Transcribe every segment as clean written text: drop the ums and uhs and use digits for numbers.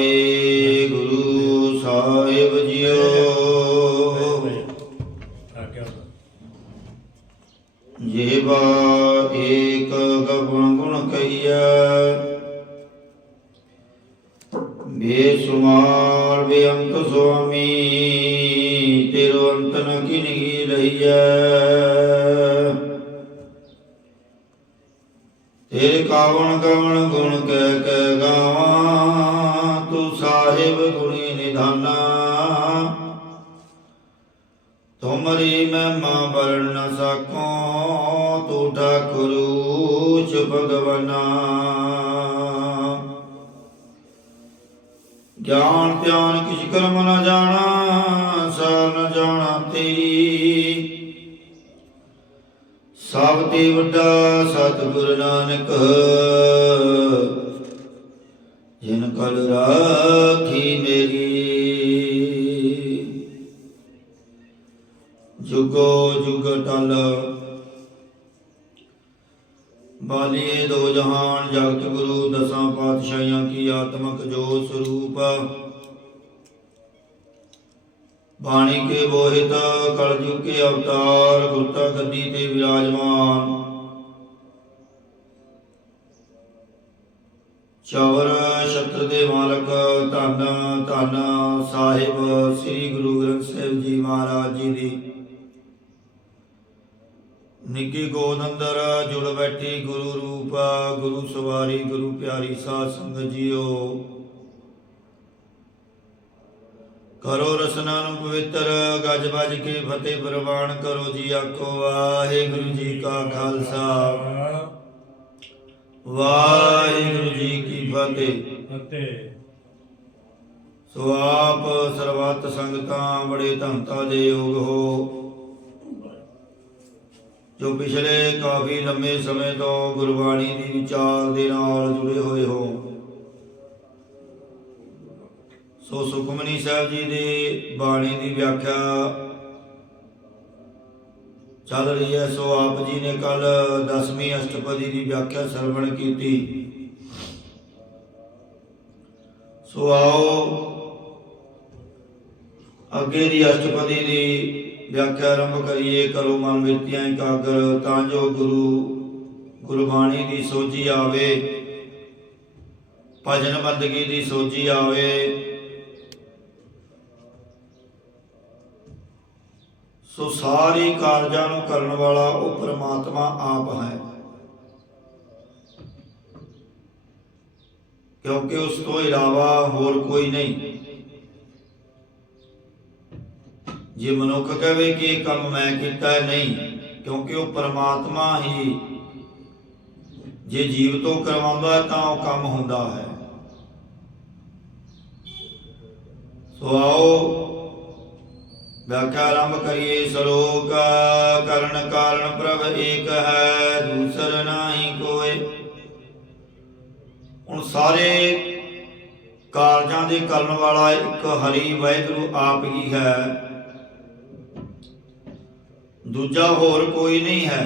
ਵਾਹਿਗੁਰੂ ਸਾਹਿਬ JIO. ਜਿਹਵਾ ਏਕ ਗਵਣ ਗੁਣ ਕਹੀਐ, ਬੇਸੁਮਾਰ ਬੇਅੰਤ ਸੁਆਮੀ, ਤੇਰੋ ਅੰਤ ਨ ਕਿਨਹੀ ਲਈਐ। ਤੇਰੇ ਕਾਵਣ ਕਵਣ ਗੁਣ ਕਹਿ ਕਹਿ ਗਾਵਾਂ, ਤੂੰ ਸਾਹਿਬ ਗੁਣੀ ਨਿਧਾਨਾ। ਤੁਮਰੀ ਮਹਿਮਾ ਵਰਣ ਨ ਸਕੋ, ਤੂੰ ਠਾਕੁਰੂ ਚ ਭਗਵਾਨਾ। ਗਿਆਨ ਧਿਆਨ ਕਿਛ ਕਰਮ ਨ ਜਾਣਾ, ਸਾਰ ਨ ਜਾਣਾ ਤੇਰੀ। ਸਭ ਤੇ ਵੱਡਾ ਸਤਿਗੁਰ ਨਾਨਕ, ਜਿਨ ਕਲ ਰਾਖੀ ਮੇਰੀ। ਜੁਗੋ ਜੁਗ ਟਲ ਬਾਲੀਏ ਦੋ ਜਹਾਨ, ਜਗਤ ਗੁਰੂ ਦਸਾਂ ਪਾਤਸ਼ਾਹੀਆਂ ਕੀ ਆਤਮਕ ਜੋਤ ਸਰੂਪ। ਬਾਣੀ ਕੇ ਬੋਹਿਤ ਕਲਯੁਗ ਕੇ ਅਵਤਾਰ, ਗੁਰਤਾ ਗੱਦੀ ਤੇ ਵਿਰਾਜਮਾਨ। ਚੌਰ ਛਤਰ ਦੇ ਮਾਲਕ, ਧੰਨ ਧੰਨ ਸਾਹਿਬ ਸ੍ਰੀ ਗੁਰੂ ਗ੍ਰੰਥ ਸਾਹਿਬ ਜੀ ਮਹਾਰਾਜ ਜੀ ਦੀ ਨਿੱਕੀ ਗੋਦ ਅੰਦਰ ਜੁੜ ਬੈਠੀ ਗੁਰੂ ਰੂਪ, ਗੁਰੂ ਸਵਾਰੀ, ਗੁਰੂ ਪਿਆਰੀ ਸਾਧ ਸੰਗਤ ਜੀਓ। ਕਰੋ ਰਸਨਾ ਨੂੰ ਪਵਿੱਤਰ, ਗੱਜ ਵੱਜ ਕੇ ਫਤਿਹ ਪ੍ਰਵਾਨ ਕਰੋ ਜੀ। ਆਖੋ ਵਾਹਿਗੁਰੂ ਜੀ ਕਾ ਖਾਲਸਾ, ਵਾਹਿਗੁਰੂ ਜੀ ਕੀ ਫਤਿਹ। ਸੋ ਆਪ ਸਰਬੱਤ ਸੰਗਤਾਂ ਬੜੇ ਧੰਤਾ ਦੇ ਯੋਗ ਹੋ, ਜੋ ਪਿਛਲੇ ਕਾਫੀ ਲੰਮੇ ਸਮੇਂ ਤੋਂ ਗੁਰਬਾਣੀ ਦੀ ਵਿਚਾਰ ਦੇ ਨਾਲ ਜੁੜੇ ਹੋਏ ਹੋ। ਸੋ ਸੁਖਮਨੀ ਸਾਹਿਬ ਜੀ ਦੀ ਬਾਣੀ ਦੀ ਵਿਆਖਿਆ ਚੱਲ ਰਹੀ ਹੈ। ਸੋ ਆਪ ਜੀ ਨੇ ਕੱਲ 10ਵੀਂ ਅਸ਼ਟਪਦੀ ਦੀ ਵਿਆਖਿਆ ਸਰਵਣ ਕੀਤੀ। ਸੋ ਆਓ ਅੱਗੇ ਦੀ ਅਸ਼ਟਪਦੀ ਦੀ ਵਿਆਖਿਆ ਆਰੰਭ ਕਰੀਏ। ਕਰੋ ਮਨ ਬਿਰਤੀਆਂ ਇਕਾਗਰ, ਤਾਂ ਜੋ ਗੁਰਬਾਣੀ ਦੀ ਸੋਝੀ ਆਵੇ, ਭਜਨ ਬੰਦਗੀ ਦੀ ਸੋਝੀ ਆਵੇ। ਸੋ ਸਾਰੇ ਕਾਰਜਾਂ ਨੂੰ ਕਰਨ ਵਾਲਾ ਉਹ ਪ੍ਰਮਾਤਮਾ ਆਪ ਹੈ, ਕਿਉਂਕਿ ਉਸ ਤੋਂ ਇਲਾਵਾ ਹੋਰ ਕੋਈ ਨਹੀਂ। ਜੇ ਮਨੁੱਖ ਕਹੇ ਕਿ ਇਹ ਕੰਮ ਮੈਂ ਕੀਤਾ ਹੈ, ਨਹੀਂ, ਕਿਉਂਕਿ ਉਹ ਪ੍ਰਮਾਤਮਾ ਹੀ ਜੇ ਜੀਵ ਤੋਂ ਕਰਵਾਉਂਦਾ ਤਾਂ ਉਹ ਕੰਮ ਹੁੰਦਾ ਹੈ। ਸੋ ਆਓ ਵਿਆਖਿਆ ਆਰੰਭ ਕਰੀਏ। ਸ਼ਲੋਕ ਕਰਨ ਕਾਰਨ ਪ੍ਰਭ ਏਕ ਹੈ, ਦੂਸਰ ਨਾਹੀ ਕੋਇ। ਹੁਣ ਸਾਰੇ ਕਾਰਜਾਂ ਦੇ ਕਰਨ ਵਾਲਾ ਇੱਕ ਹਰੀ ਵਾਹਿਗੁਰੂ ਆਪ ਹੀ ਹੈ, ਦੂਜਾ ਹੋਰ ਕੋਈ ਨਹੀਂ ਹੈ।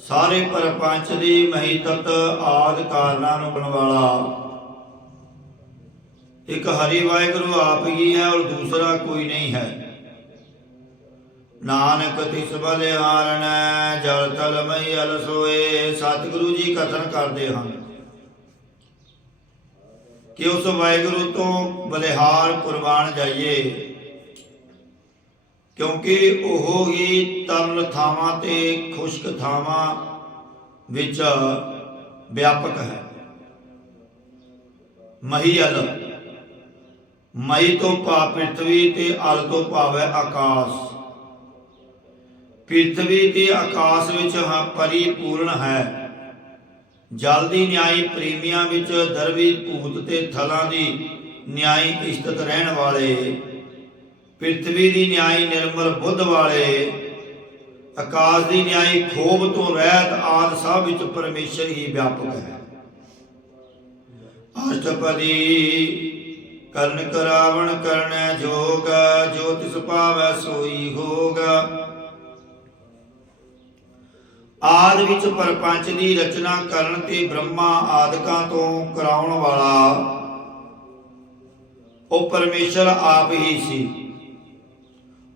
ਸਾਰੇ ਪ੍ਰਪੰਚ ਦੀ ਮਹੀਤਤ ਆਦਿ ਕਾਰਨਾਂ ਨੂੰ ਬਣਾਉਣ ਵਾਲਾ ਇੱਕ ਹਰੀ ਵਾਹਿਗੁਰੂ ਆਪ ਹੀ ਹੈ, ਔਰ ਦੂਸਰਾ ਕੋਈ ਨਹੀਂ ਹੈ। ਨਾਨਕ ਤਿਸ ਬਲਿਹਾਰਣੈ, ਜਲ ਥਲ ਮਈ ਅਲ ਸੋਏ। ਸਤਿਗੁਰੂ ਜੀ ਕਥਨ ਕਰਦੇ ਹਨ ਕਿ ਉਸ ਵਾਹਿਗੁਰੂ ਤੋਂ ਬਲਿਹਾਰ ਕੁਰਬਾਨ ਜਾਈਏ, ਕਿਉਂਕਿ ਉਹ ਹੀ ਤਰਲ ਥਾਵਾਂ ਤੇ ਖੁਸ਼ਕ ਥਾਵਾਂ ਵਿੱਚ ਵਿਆਪਕ ਹੈ। ਮਹੀ ਅਲ, ਮਈ ਤੋਂ ਭਾਵ ਪ੍ਰਿਥਵੀ ਤੇ ਅਲ ਤੋਂ ਭਾਵ ਹੈ ਆਕਾਸ਼। ਪ੍ਰਿਥਵੀ ਤੇ ਆਕਾਸ਼ ਵਿੱਚ ਪਰਿਪੂਰਨ ਹੈ। ਜਲ ਦੀ ਨਿਆਈ ਪ੍ਰੀਮੀਆਂ ਵਿੱਚ ਦਰਵੀ ਭੂਤ ਤੇ ਥਲਾਂ ਦੀ ਨਿਆਈ ਇਸਤਤ ਰਹਿਣ ਵਾਲੇ, ਪ੍ਰਿਥਵੀ ਦੀ ਨਿਆਈ ਨਿਰਮਲ ਬੁੱਧ ਵਾਲੇ, ਆਕਾਸ਼ ਦੀ ਨਿਆਈ ਖੋਬ ਤੋਂ ਰਹਿਤ ਆਦਿ ਸਭ ਵਿੱਚ ਪਰਮੇਸ਼ਰ ਹੀ ਵਿਆਪਕ ਹੈ। ਅਸ਼ਟਪਦੀ ਕਰਨ ਕਰਾਵਣ ਕਰਨੈ ਜੋਗ, ਜੋ ਤਿਸ ਭਾਵੈ ਸੋਈ ਹੋਗਾ। ਆਦਿ ਵਿੱਚ ਪਰਪੰਚ ਦੀ ਰਚਨਾ ਕਰਨ ਤੇ ਬ੍ਰਹਮਾ ਆਦਿਕਾਂ ਤੋਂ ਕਰਾਉਣ ਵਾਲਾ ਉਹ ਪਰਮੇਸ਼ਰ ਆਪ ਹੀ ਸੀ।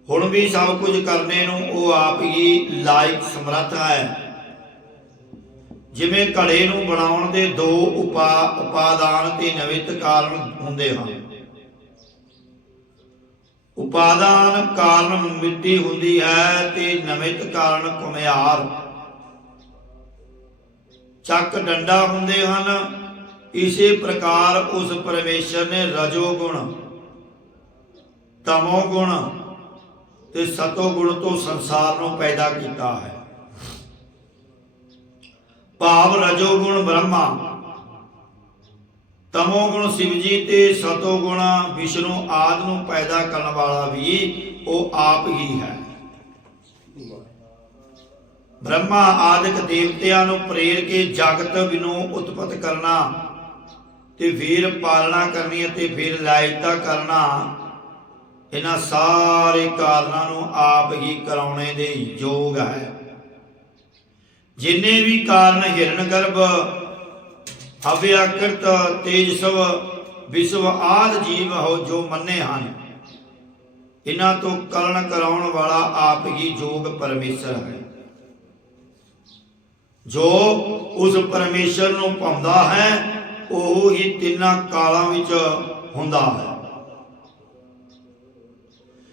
ਹੁਣ ਵੀ ਸਭ ਕੁਝ ਕਰਨੇ ਨੂੰ ਉਹ ਆਪ ਹੀ ਲਾਇਕ ਸਮਰੱਥ ਹੈ। ਜਿਵੇਂ ਘੜੇ ਨੂੰ ਬਣਾਉਣ ਦੇ ਦੋ ਉਪਾਦਾਨ ਤੇ ਨਿਮਿਤ ਕਾਰਨ ਹੁੰਦੇ ਹਨ। ਉਪਾਦਾਨ ਕਾਰਨ ਮਿੱਟੀ ਹੁੰਦੀ ਹੈ ਤੇ ਨਿਮਿਤ ਕਾਰਨ ਘੁਮਿਆਰ ਚੱਕ ਡੰਡਾ ਹੁੰਦੇ ਹਨ। ਇਸੇ ਪ੍ਰਕਾਰ ਉਸ ਪਰਮੇਸ਼ਰ ਨੇ ਰਜੋ ਗੁਣ, ਤਮੋ ਗੁਣ ਤੇ ਸਤੋ ਗੁਣ ਤੋਂ ਸੰਸਾਰ ਨੂੰ ਪੈਦਾ ਕੀਤਾ ਹੈ। ਭਾਵ ਰਜੋ ਗੁਣ ਬ੍ਰਹਮਾ, ਤਮੋ ਗੁਣ ਸ਼ਿਵ ਜੀ ਤੇ ਸਤੋ ਗੁਣ ਵਿਸ਼ਨੂੰ ਆਦਿ ਨੂੰ ਪੈਦਾ ਕਰਨ ਵਾਲਾ ਵੀ ਉਹ ਆਪ ਹੀ ਹੈ। ਬ੍ਰਹਮਾ ਆਦਿਕ ਦੇਵਤਿਆਂ ਨੂੰ ਪ੍ਰੇਰ ਕੇ ਜਗਤ ਵਿਨੋਂ ਉਤਪਤ ਕਰਨਾ ਤੇ ਫਿਰ ਪਾਲਣਾ ਕਰਨੀ ਅਤੇ ਫਿਰ ਲਾਇਤਾ ਕਰਨਾ, ਇਹਨਾਂ ਸਾਰੇ ਕਾਰਨਾਂ ਨੂੰ ਆਪ ਹੀ ਕਰਾਉਣੇ ਦੇ ਯੋਗ ਹੈ। ਜਿੰਨੇ ਵੀ ਕਾਰਨ ਹਿਰਨ ਗਰਭ, ਅਵਿਆਕ੍ਰਿਤ, ਤੇਜਸਵ, ਵਿਸ਼ਵ ਆਦਿ ਜੀਵ ਹੋ ਜੋ ਮੰਨੇ ਹਨ, ਇਹਨਾਂ ਤੋਂ ਕਰਨ ਕਰਾਉਣ ਵਾਲਾ ਆਪ ਹੀ ਯੋਗ ਪਰਮੇਸ਼ਰ ਹੈ। ਜੋ ਉਸ ਪਰਮੇਸ਼ਰ ਨੂੰ ਪਾਉਂਦਾ ਹੈ ਉਹ ਹੀ ਤਿੰਨਾਂ ਕਾਲਾਂ ਵਿੱਚ ਹੁੰਦਾ ਹੈ।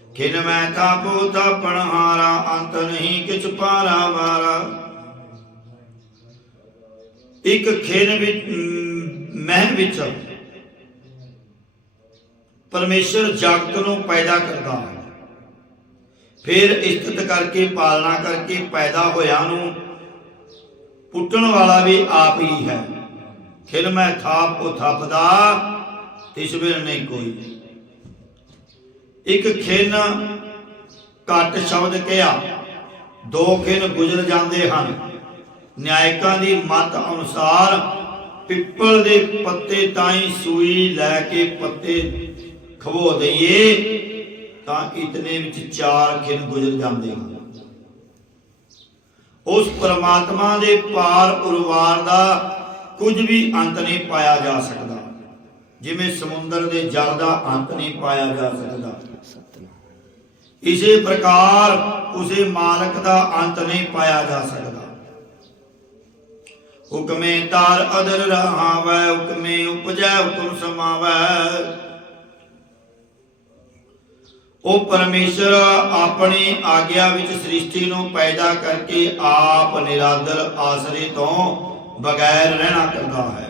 ਖਿਨ ਮੈਂ ਤਾਪੋ ਤਾਪਣ ਹਾਰਾ, ਅੰਤ ਨਹੀਂ ਕਿਛ ਪਾਰਾ ਮਾਰਾ। ਇੱਕ ਖਿਨ ਵਿੱਚ ਮਹਿ ਵਿੱਚ ਪਰਮੇਸ਼ਰ ਜਗਤ ਨੂੰ ਪੈਦਾ ਕਰਦਾ ਹੈ, ਫਿਰ ਇਸਤਤ ਕਰਕੇ ਪਾਲਣਾ ਕਰਕੇ ਪੈਦਾ ਹੋਇਆ ਨੂੰ ਪੁੱਟਣ ਵਾਲਾ ਵੀ ਆਪ ਹੀ ਹੈ। ਖਿਨ ਮੈਂ ਥਾਪ ਉਹ ਥਾਪਦਾ, ਤਿਸ ਬਿਨ ਨਹੀਂ ਕੋਈ। ਇੱਕ ਖਿਨ ਘੱਟ ਸ਼ਬਦ ਕਿਹਾ, ਦੋ ਖਿਨ ਗੁਜ਼ਰ ਜਾਂਦੇ ਹਨ। ਨਿਆਇਕਾਂ ਦੀ ਮਤ ਅਨੁਸਾਰ ਪਿੱਪਲ ਦੇ ਪੱਤੇ ਤਾਈਂ ਸੂਈ ਲੈ ਕੇ ਪੱਤੇ ਖਵੋ ਦਈਏ ਤਾਂ ਇਤਨੇ ਵਿੱਚ ਚਾਰ ਖਿਨ ਗੁਜ਼ਰ ਜਾਂਦੇ ਹਨ। ਉਸ ਪਰਮਾਤਮਾ ਦੇ ਪਾਰ ਉਰਵਾਰ ਦਾ ਕੁਝ ਵੀ ਅੰਤ ਨਹੀਂ ਪਾਇਆ ਜਾ ਸਕਦਾ, ਜਿਵੇਂ ਸਮੁੰਦਰ ਦੇ ਜਲ ਦਾ ਅੰਤ ਨਹੀਂ ਪਾਇਆ ਜਾ ਸਕਦਾ। ਇਸੇ ਪ੍ਰਕਾਰ ਉਸੇ ਮਾਲਕ ਦਾ ਅੰਤ ਨਹੀਂ ਪਾਇਆ ਜਾ ਸਕਦਾ। ਹੁਕਮੇ ਤਾਰ ਅਦਰ ਰਹਾਵੈ, ਹੁਕਮੇ ਉਪਜੈ ਹੁਕਮ ਸਮਾਵੈ। ਉਹ ਪਰਮੇਸ਼ਰ ਆਪਣੀ ਆਗਿਆ ਵਿੱਚ ਸ੍ਰਿਸ਼ਟੀ ਨੂੰ ਪੈਦਾ ਕਰਕੇ ਆਪ ਨਿਰਾਦਰ ਆਸਰੇ ਤੋਂ ਬਗੈਰ ਰਹਿਣਾ ਕਰਦਾ ਹੈ।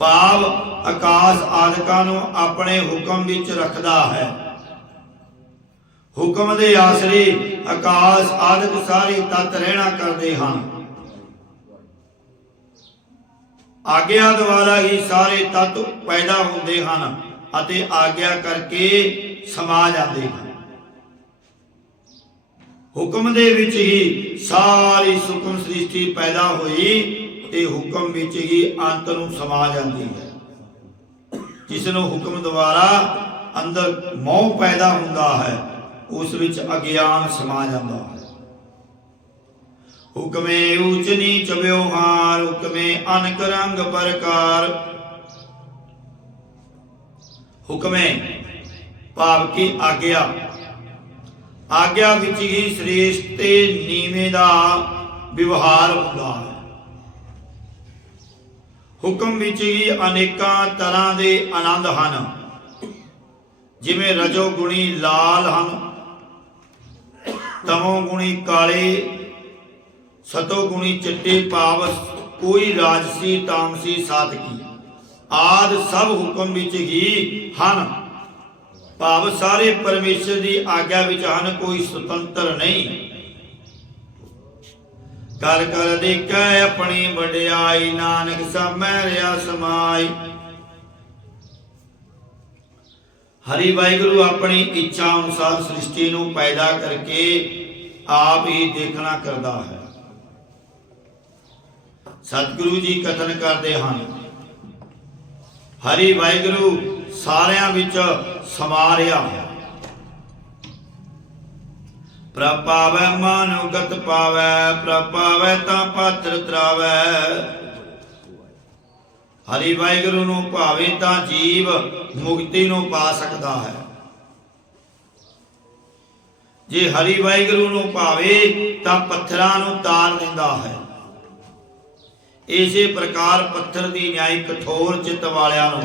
ਭਾਵ ਆਕਾਸ਼ ਆਦਿਕਾਂ ਨੂੰ ਆਪਣੇ ਹੁਕਮ ਵਿੱਚ ਰੱਖਦਾ ਹੈ। ਹੁਕਮ ਦੇ ਆਸਰੇ ਆਕਾਸ਼ ਆਦਿਕ ਸਾਰੇ ਤੱਤ ਰਹਿਣਾ ਕਰਦੇ ਹਨ। ਆਗਿਆ ਦੁਆਰਾ ਹੀ ਸਾਰੇ ਤੱਤ ਪੈਦਾ ਹੁੰਦੇ ਹਨ ਅਤੇ ਆਗਿਆ ਕਰਕੇ ਸਮਾ ਜਾਂਦੇ ਹਨ। ਹੁਕਮ ਦੇ ਵਿੱਚ ਹੀ ਸਾਰੀ ਸੁਖਮ ਸ੍ਰਿਸ਼ਟੀ ਪੈਦਾ ਹੋਈ ਤੇ ਹੁਕਮ ਵਿੱਚ ਹੀ ਅੰਤ ਨੂੰ ਸਮਾ ਜਾਂਦੀ ਹੈ। ਜਿਸ ਨੂੰ ਹੁਕਮ ਦੁਆਰਾ ਅੰਦਰ ਮੋਹ ਪੈਦਾ ਹੁੰਦਾ ਹੈ, ਉਸ ਵਿੱਚ ਅਗਿਆਨ ਸਮਾ ਜਾਂਦਾ ਹੈ। ਹੁਕਮੇ ਊਚ ਨੀਚ ਵਿਵਹਾਰ, ਹੁਕਮੇ ਅਨਕ ਰੰਗ ਪ੍ਰਕਾਰ। ਹੁਕਮੇ ਭਾਵ ਕੀ ਆਗਿਆ, ਆਗਿਆ ਵਿੱਚ ਹੀ ਸ੍ਰੇਸ਼ਟ ਤੇ ਨੀਵੇਂ ਦਾ ਵਿਵਹਾਰ ਹੁੰਦਾ ਹੈ। ਹੁਕਮ ਵਿੱਚ ਹੀ ਅਨੇਕਾਂ ਤਰ੍ਹਾਂ ਦੇ ਆਨੰਦ ਹਨ। ਜਿਵੇਂ ਰਜੋ ਗੁਣੀ ਲਾਲ ਹਨ, ਤਮੋ ਗੁਣੀ ਕਾਲੇ, ਸਤੋ ਗੁਣੀ ਚਿੱਟੇ। ਭਾਵ ਕੋਈ ਰਾਜਸੀ ਤਾਮਸੀ ਸਾਤਕੀ ਆਦਿ ਸਭ ਹੁਕਮ ਵਿੱਚ ਹੀ ਹਨ। ਭਾਵ ਸਾਰੇ ਪਰਮੇਸ਼ਰ ਦੀ ਆਗਿਆ ਵਿੱਚ ਹਨ, ਕੋਈ ਸੁਤੰਤਰ ਨਹੀਂ। ਕਰ ਕਰ ਦੇਖੈ ਆਪਣੀ ਵਡਿਆਈ, ਨਾਨਕ ਸਾਮੈ ਰਿਆ ਸਮਾਈ। ਹਰੀ ਵਾਹਿਗੁਰੂ ਆਪਣੀ ਇੱਛਾ ਅਨੁਸਾਰ ਸ੍ਰਿਸ਼ਟੀ ਨੂੰ ਪੈਦਾ ਕਰਕੇ ਆਪ ਹੀ ਦੇਖਣਾ ਕਰਦਾ ਹੈ। ਸਤਿਗੁਰੂ ਜੀ ਕਥਨ ਕਰਦੇ ਹਨ, ਹਰੀ ਵਾਹਿਗੁਰੂ ਸਾਰਿਆਂ ਵਿੱਚ ਸਮਾ ਰਿਹਾ ਹੈ। ਪ੍ਰਭ ਪਾਵੈ ਮਾਨੁਗਤ ਪਾਵੈ, ਪ੍ਰਭ ਪਾਵੈ ਤਾਂ ਪਾਤਰ ਤਰਾਵੈ। ਹਰੀ ਵਾਹਿਗੁਰੂ ਨੂੰ ਭਾਵੇ ਤਾਂ ਜੀਵ ਮੁਕਤੀ ਨੂੰ ਪਾ ਸਕਦਾ ਹੈ। ਜੇ ਹਰੀ ਵਾਹਿਗੁਰੂ ਨੂੰ ਭਾਵੇ ਤਾਂ ਪੱਥਰਾਂ ਨੂੰ ਤਾਰ ਦਿੰਦਾ ਹੈ। ਇਸੇ ਪ੍ਰਕਾਰ ਪੱਥਰ ਦੀ ਨਿਆਈ ਕਠੋਰ ਚਿੱਤ ਵਾਲਿਆਂ ਨੂੰ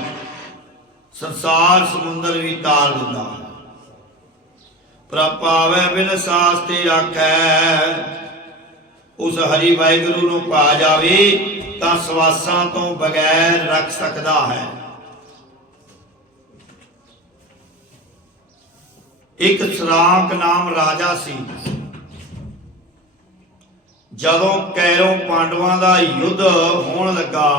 ਸੰਸਾਰ ਸਮੁੰਦਰ ਵੀ ਤਾਰ ਦਿੰਦਾ ਹੈ। ਪ੍ਰਭ ਪਾਵੈ ਬਿਨ ਸਾਸ ਤੇ ਰਾਖੈ, ਉਸ ਹਰੀ ਵਾਹਿਗੁਰੂ ਨੂੰ ਪਾ ਜਾਵੇ ਤਾਂ ਸਵਾਸਾਂ ਤੋਂ ਬਗੈਰ ਰੱਖ ਸਕਦਾ ਹੈ। ਇੱਕ ਸਰਾਂਕ ਨਾਮ ਰਾਜਾ ਸੀ। ਜਦੋਂ ਕੈਰੋਂ ਪਾਂਡਵਾਂ ਦਾ ਯੁੱਧ ਹੋਣ ਲੱਗਾ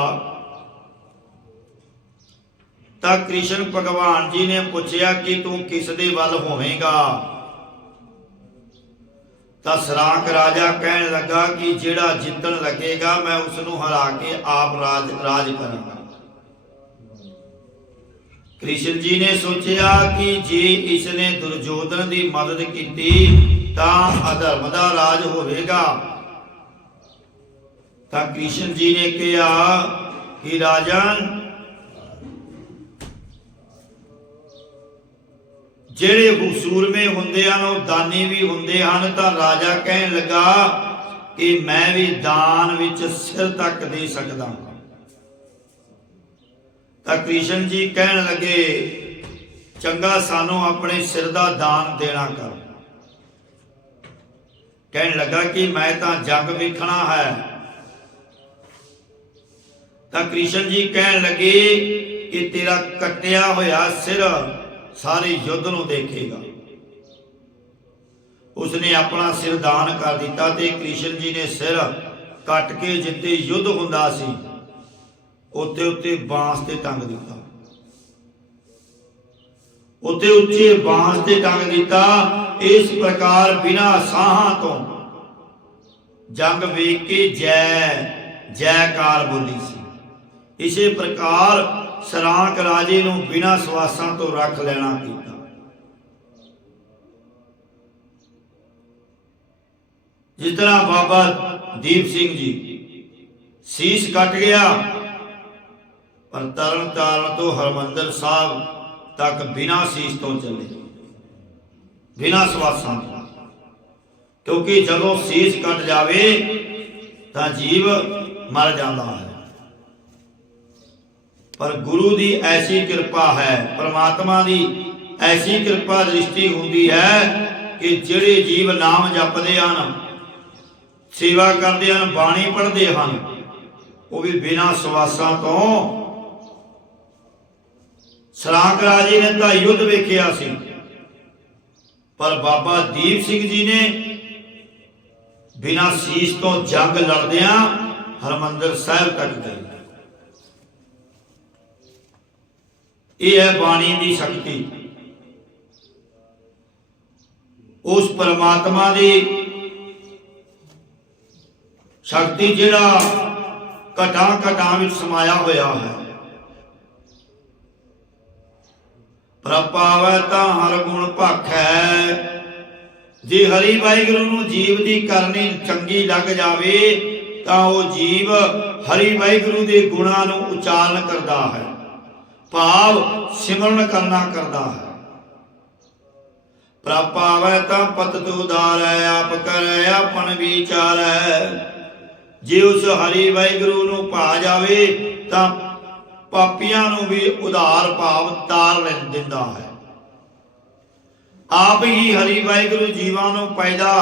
ਤਾਂ ਕ੍ਰਿਸ਼ਨ ਭਗਵਾਨ ਜੀ ਨੇ ਪੁੱਛਿਆ ਕਿ ਤੂੰ ਕਿਸ ਦੇ ਵੱਲ ਹੋਵੇਂਗਾ? ਤਾਂ ਸਰਾਂਕ ਰਾਜਾ ਕਹਿਣ ਲੱਗਾ ਕਿ ਜਿਹੜਾ ਜਿੱਤਣ ਲੱਗੇਗਾ ਮੈਂ ਉਸ ਨੂੰ ਹਰਾ ਕੇ ਆਪ ਰਾਜ ਕਰਾਂਗਾ। ਕ੍ਰਿਸ਼ਨ ਜੀ ਨੇ ਸੋਚਿਆ ਕਿ ਜੇ ਇਸ ਨੇ ਦੁਰਯੋਧਨ ਦੀ ਮਦਦ ਕੀਤੀ ਤਾਂ ਅਧਰਮ ਦਾ ਰਾਜ ਹੋਵੇਗਾ। ਤਾਂ ਕ੍ਰਿਸ਼ਨ ਜੀ ਨੇ ਕਿਹਾ ਕਿ ਰਾਜਨ, ਜਿਹੜੇ ਸੂਰਮੇ ਹੁੰਦੇ ਹਨ ਉਹ ਦਾਨੀ ਵੀ ਹੁੰਦੇ ਹਨ। ਤਾਂ ਰਾਜਾ ਕਹਿਣ ਲੱਗਾ ਕਿ ਮੈਂ ਵੀ ਦਾਨ ਵਿੱਚ ਸਿਰ ਤੱਕ ਦੇ ਸਕਦਾ। ਤਾਂ ਕ੍ਰਿਸ਼ਨ ਜੀ ਕਹਿਣ ਲੱਗੇ ਚੰਗਾ ਸਾਨੂੰ ਆਪਣੇ ਸਿਰ ਦਾ ਦਾਨ ਦੇਣਾ ਕਰ। ਕਹਿਣ ਲੱਗਾ ਕਿ ਮੈਂ ਤਾਂ ਜੰਗ ਵੇਖਣਾ ਹੈ। ਤਾਂ ਕ੍ਰਿਸ਼ਨ ਜੀ ਕਹਿਣ ਲੱਗੇ ਕਿ ਤੇਰਾ ਕੱਟਿਆ ਹੋਇਆ ਸਿਰ ਸਾਰੇ ਯੁੱਧ ਨੂੰ ਦੇਖੇਗਾ। ਉਸਨੇ ਆਪਣਾ ਸਿਰ ਦਾਨ ਕਰ ਦਿੱਤਾ ਤੇ ਕ੍ਰਿਸ਼ਨ ਜੀ ਨੇ ਸਿਰ ਕੱਟ ਕੇ ਜਿੱਥੇ ਯੁੱਧ ਹੁੰਦਾ ਸੀ ਉੱਤੇ ਉੱਤੇ ਬਾਂਸ ਤੇ ਟੰਗ ਦਿੱਤਾ। ਉੱਤੇ ਉੱਚੇ ਬਾਂਸ ਤੇ ਟੰਗ ਦਿੱਤਾ। ਇਸ ਪ੍ਰਕਾਰ ਬਿਨਾਂ ਸਾਹਾਂ ਤੋਂ ਜੰਗ ਵੇਖ ਕੇ ਜੈ ਜੈਕਾਰ ਬੋਲੀ ਸੀ। ਇਸੇ ਪ੍ਰਕਾਰ ਸਰਾਂਕ ਰਾਜੇ ਨੂੰ ਬਿਨਾਂ ਸਵਾਸਾਂ ਤੋਂ ਰੱਖ ਲੈਣਾ ਕੀਤਾ। ਜਿਸ ਤਰ੍ਹਾਂ ਬਾਬਾ ਦੀਪ ਸਿੰਘ ਜੀ ਸੀਸ ਕੱਟ ਗਿਆ ਪਰ ਤਰਨ ਤਾਰਨ ਤੋਂ ਹਰਮੰਦਰ ਸਾਹਿਬ ਤੱਕ ਬਿਨਾਂ ਸੀਸ ਤੋਂ ਚੱਲੇ, ਬਿਨਾਂ ਸਵਾਸਾਂ ਤੋਂ। ਕਿਉਂਕਿ ਜਦੋਂ ਸੀਸ ਕੱਟ ਜਾਵੇ ਤਾਂ ਜੀਵ ਮਰ ਜਾਂਦਾ ਹੈ। ਪਰ ਗੁਰੂ ਦੀ ਐਸੀ ਕਿਰਪਾ ਹੈ, ਪ੍ਰਮਾਤਮਾ ਦੀ ਐਸੀ ਕਿਰਪਾ ਦ੍ਰਿਸ਼ਟੀ ਹੁੰਦੀ ਹੈ ਕਿ ਜਿਹੜੇ ਜੀਵ ਨਾਮ ਜਪਦੇ ਹਨ, ਸੇਵਾ ਕਰਦੇ ਹਨ, ਬਾਣੀ ਪੜ੍ਹਦੇ ਹਨ, ਉਹ ਵੀ ਬਿਨਾਂ ਸਵਾਸਾਂ ਤੋਂ। ਸਰਾਂਕ ਰਾਜੇ ਨੇ ਤਾਂ ਯੁੱਧ ਵੇਖਿਆ ਸੀ ਪਰ ਬਾਬਾ ਦੀਪ ਸਿੰਘ ਜੀ ਨੇ ਬਿਨਾਂ ਸੀਸ ਤੋਂ ਜੰਗ ਲੜਦਿਆਂ ਹਰਮੰਦਰ ਸਾਹਿਬ ਤੱਕ ਗਏ। ਇਹ ਹੈ ਬਾਣੀ ਦੀ ਸ਼ਕਤੀ। ਉਸ ਪਰਮਾਤਮਾ ਦੀ ਸ਼ਕਤੀ ਜਿਹੜਾ ਘਟਾਂ ਘਟਾਂ ਵਿੱਚ ਸਮਾਇਆ ਹੋਇਆ ਹੈ। ਪ੍ਰਭ ਪਾਵੈ ਤਾਂ ਹਰ ਗੁਣ ਭਾਖੈ। ਜੇ ਹਰੀ ਵਾਹਿਗੁਰੂ ਨੂੰ ਜੀਵ ਦੀ ਕਰਨੀ ਚੰਗੀ ਲੱਗ ਜਾਵੇ ਤਾਂ ਉਹ ਜੀਵ ਹਰੀ ਵਾਹਿਗੁਰੂ ਦੇ ਗੁਣਾਂ ਨੂੰ ਉਚਾਰਨ ਕਰਦਾ ਹੈ, ਭਾਵ ਸਿਮਰਨ ਕਰਦਾ ਹੈ। ਪ੍ਰਭ ਪਾਵੈ ਤਾਂ ਪਤਿਤ ਉਧਾਰੈ, ਆਪ ਕਰੈ ਆਪਨ ਵਿਚਾਰੈ। ਜੇ ਉਸ ਹਰੀ ਵਾਹਿਗੁਰੂ ਨੂੰ ਭਾ ਜਾਵੇ ਤਾਂ ਪਾਪੀਆਂ ਨੂੰ ਵੀ ਉਧਾਰ ਭਾਵ ਤਾਰ ਦਿੰਦਾ ਹੈ। ਆਪ ਹੀ ਹਰੀ ਵਾਹਿਗੁਰੂ ਜੀਵਾਂ ਨੂੰ ਪੈਦਾ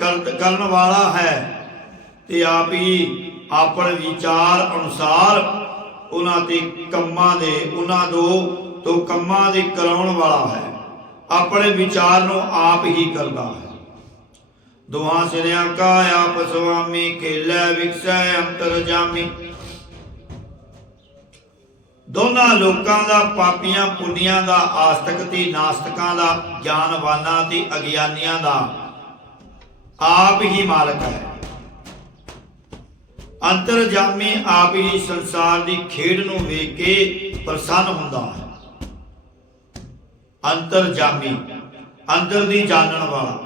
ਕਰਨ ਵਾਲਾ ਹੈ ਤੇ ਆਪ ਹੀ ਆਪਣੇ ਵਿਚਾਰ ਅਨੁਸਾਰ ਉਹਨਾਂ ਦੇ ਕੰਮਾਂ ਦੇ ਕਰਾਉਣ ਵਾਲਾ ਹੈ। ਆਪਣੇ ਵਿਚਾਰ ਨੂੰ ਆਪ ਹੀ ਕਰਦਾ ਹੈ। ਦੋਹਾਂ ਸਿਰਿਆਂ ਕਾ ਆਪ ਸੁਆਮੀ, ਖੇਲੇ ਵਿਕਸੈ ਅੰਤਰਜਾਮੀ। ਦੋਨਾਂ ਲੋਕਾਂ ਦਾ, ਪਾਪੀਆਂ ਪੁੰਨੀਆਂ ਦਾ, ਆਸਤਕ ਤੇ ਨਾਸਤਕਾਂ ਦਾ, ਗਿਆਨਵਾਨਾਂ ਤੇ ਅਗਿਆਨੀਆਂ ਦਾ ਆਪ ਹੀ ਮਾਲਕ ਹੈ। ਅੰਤਰਜਾਮੀ ਆਪ ਹੀ ਸੰਸਾਰ ਦੀ ਖੇਡ ਨੂੰ ਵੇਖ ਕੇ ਪ੍ਰਸੰਨ ਹੁੰਦਾ ਹੈ। ਅੰਤਰਜਾਮੀ ਅੰਦਰ ਦੀ ਜਾਣਨ ਵਾਲਾ।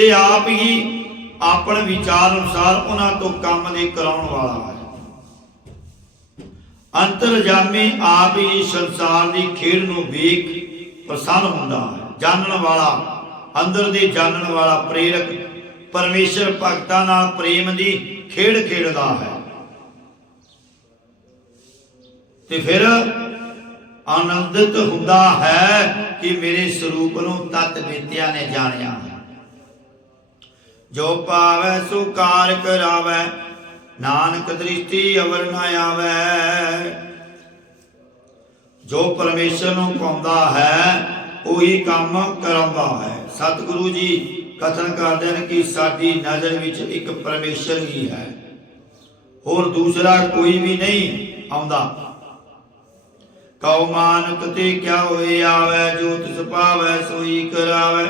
ਤੇ ਆਪ ਹੀ ਆਪਣੇ ਵਿਚਾਰ ਅਨੁਸਾਰ ਉਹਨਾਂ ਤੋਂ ਕੰਮ ਦੇ ਕਰਾਉਣ ਵਾਲਾ ਹੈ। ਅੰਤਰਜਾਮੀ ਆਪ ਹੀ ਸੰਸਾਰ ਦੀ ਖੇਡ ਨੂੰ ਵੇਖ ਪ੍ਰਸੰਨ ਹੁੰਦਾ ਹੈ। ਜਾਣਨ ਵਾਲਾ, ਅੰਦਰ ਦੇ ਜਾਣਨ ਵਾਲਾ ਪ੍ਰੇਰਕ ਪਰਮੇਸ਼ਰ ਭਗਤਾਂ ਨਾਲ ਪ੍ਰੇਮ ਦੀ ਖੇਡ ਖੇਡਦਾ ਹੈ ਤੇ ਫਿਰ ਆਨੰਦਿਤ ਹੁੰਦਾ ਹੈ ਕਿ ਮੇਰੇ ਸਰੂਪ ਨੂੰ ਤਤ ਵੇਤਿਆ ਨੇ ਜਾਣਿਆ। ਜੋ ਪਾਵੈ ਸੋ ਕਾਰ ਕਰਾਵੈ, ਨਾਨਕ ਦ੍ਰਿਸ਼ਟੀ ਅਵਰ ਨ ਆਵੈ। ਜੋ ਪਰਮੇਸ਼ਰ ਨੂੰ ਪਾਉਂਦਾ ਹੈ ਉਹੀ ਕੰਮ ਕਰਾਉਂਦਾ ਹੈ। ਸਤਿਗੁਰੂ ਜੀ ਕਥਨ ਕਰਦੇ ਨੇ ਕਿ ਸਾਡੀ ਨਜ਼ਰ ਵਿੱਚ ਇੱਕ ਪਰਮੇਸ਼ਰ ਹੀ ਹੈ, ਹੋਰ ਦੂਸਰਾ ਕੋਈ ਵੀ ਨਹੀਂ ਆਉਂਦਾ। ਕਉ ਮਾਨਕ ਤੇ ਕਿਆ ਹੋਏ ਆਵੈ, ਜੋ ਤਿਸ ਪਾਵੈ ਸੋਈ ਕਰਾਵੈ।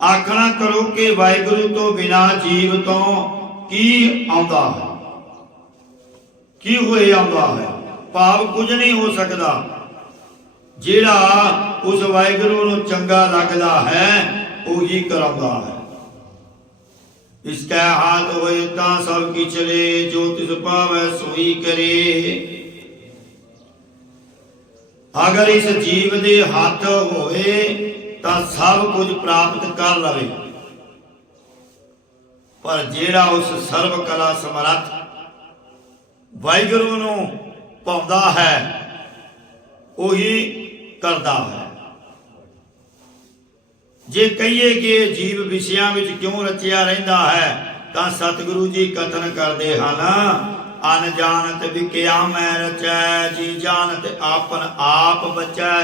ਆਖਣਾ ਕਰੋ ਕਿ ਵਾਹਿਗੁਰੂ ਤੋਂ ਬਿਨਾ ਜੀਵ ਤੋਂ ਕੀ ਆਉਂਦਾ ਹੈ, ਕੀ ਹੋਏ ਆਉਂਦਾ ਹੈ। ਭਾਵ ਕੁਝ ਨਹੀਂ ਹੋ ਸਕਦਾ। ਜਿਹੜਾ ਉਸ ਵਾਹਿਗੁਰੂ ਨੂੰ ਚੰਗਾ ਲੱਗਦਾ ਹੈ ਉਹੀ ਕਰਾਉਂਦਾ ਹੈ। ਇਸ ਕੈ ਹਾਥ ਹੋਏ ਤਾਂ ਸਭ ਕੀ ਚਲੇ, ਜੋ ਤਿਸ ਪਾਵੈ ਸੋਈ ਕਰੇ। ਅਗਰ ਇਸ ਜੀਵ ਦੇ ਹੱਥ ਹੋਵੇ ਤਾਂ ਸਭ ਕੁਝ ਪ੍ਰਾਪਤ ਕਰ ਲਵੇ, ਪਰ ਜਿਹੜਾ ਉਸ ਸਰਬ ਕਲਾ ਸਮਰੱਥ ਵਾਹਿਗੁਰੂ ਨੂੰ ਪਾਉਂਦਾ ਹੈ ਉਹੀ ਕਰਦਾ ਹੈ। ਜੇ ਕਹੀਏ ਕਿ ਇਹ ਜੀਵ ਵਿਸ਼ਿਆਂ ਵਿੱਚ ਕਿਉਂ ਰਚਿਆ ਰਹਿੰਦਾ ਹੈ ਤਾਂ ਸਤਿਗੁਰੂ ਜੀ ਕਥਨ ਕਰਦੇ ਹਨ, ਅਨਜਾਨਤ ਵਿਕਿਆ ਮੈਂ ਰਚੈ, ਜੀ ਜਾਣਤ ਆਪਨ ਆਪ ਬਚੈ।